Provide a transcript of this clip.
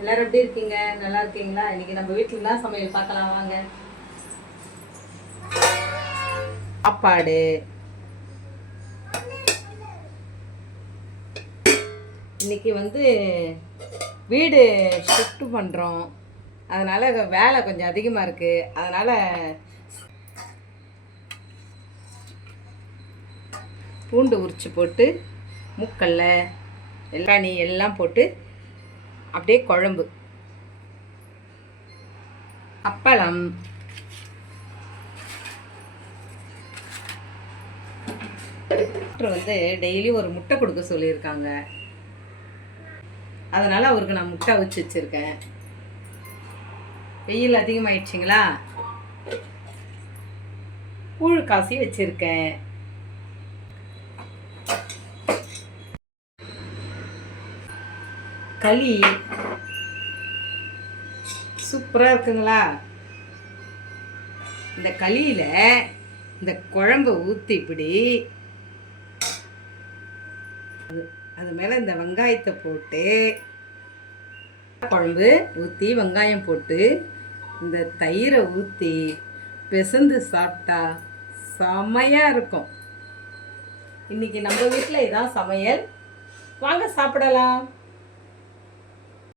எல்லாரும் எப்படி இருக்கீங்க? நல்லா இருக்கீங்களா? இன்னைக்கு நம்ம வீட்டில் தான் சமையல் பார்க்கலாம் வாங்க. சாப்பாடு, இன்னைக்கு வீடு ஷிஃப்ட் பண்ணுறோம். அதனால் வேலை கொஞ்சம் அதிகமாக இருக்குது. அதனால் பூண்டு உரித்து போட்டு முக்கல்ல எல்லாம் எல்லாம் போட்டு அப்படியே குழம்பு, அப்பளம், டெய்லி ஒரு முட்டை கொடுக்க சொல்லியிருக்காங்க. அதனால் அவருக்கு நான் முட்டை வச்சு வச்சுருக்கேன். வெயில் அதிகமாகிடுச்சிங்களா, கூழ் காசி வச்சுருக்கேன். களி சூப்பராக இருக்குங்களா? இந்த களியில் இந்த குழம்பு ஊற்றி இப்படி அது மேலே இந்த வெங்காயத்தை போட்டு குழம்பு ஊற்றி வெங்காயம் போட்டு இந்த தயிரை ஊற்றி பிசைந்து சாப்பிட்டா செமையாக இருக்கும். இன்றைக்கி நம்ம வீட்டில் இதான் சமையல். வாங்க சாப்பிடலாம்.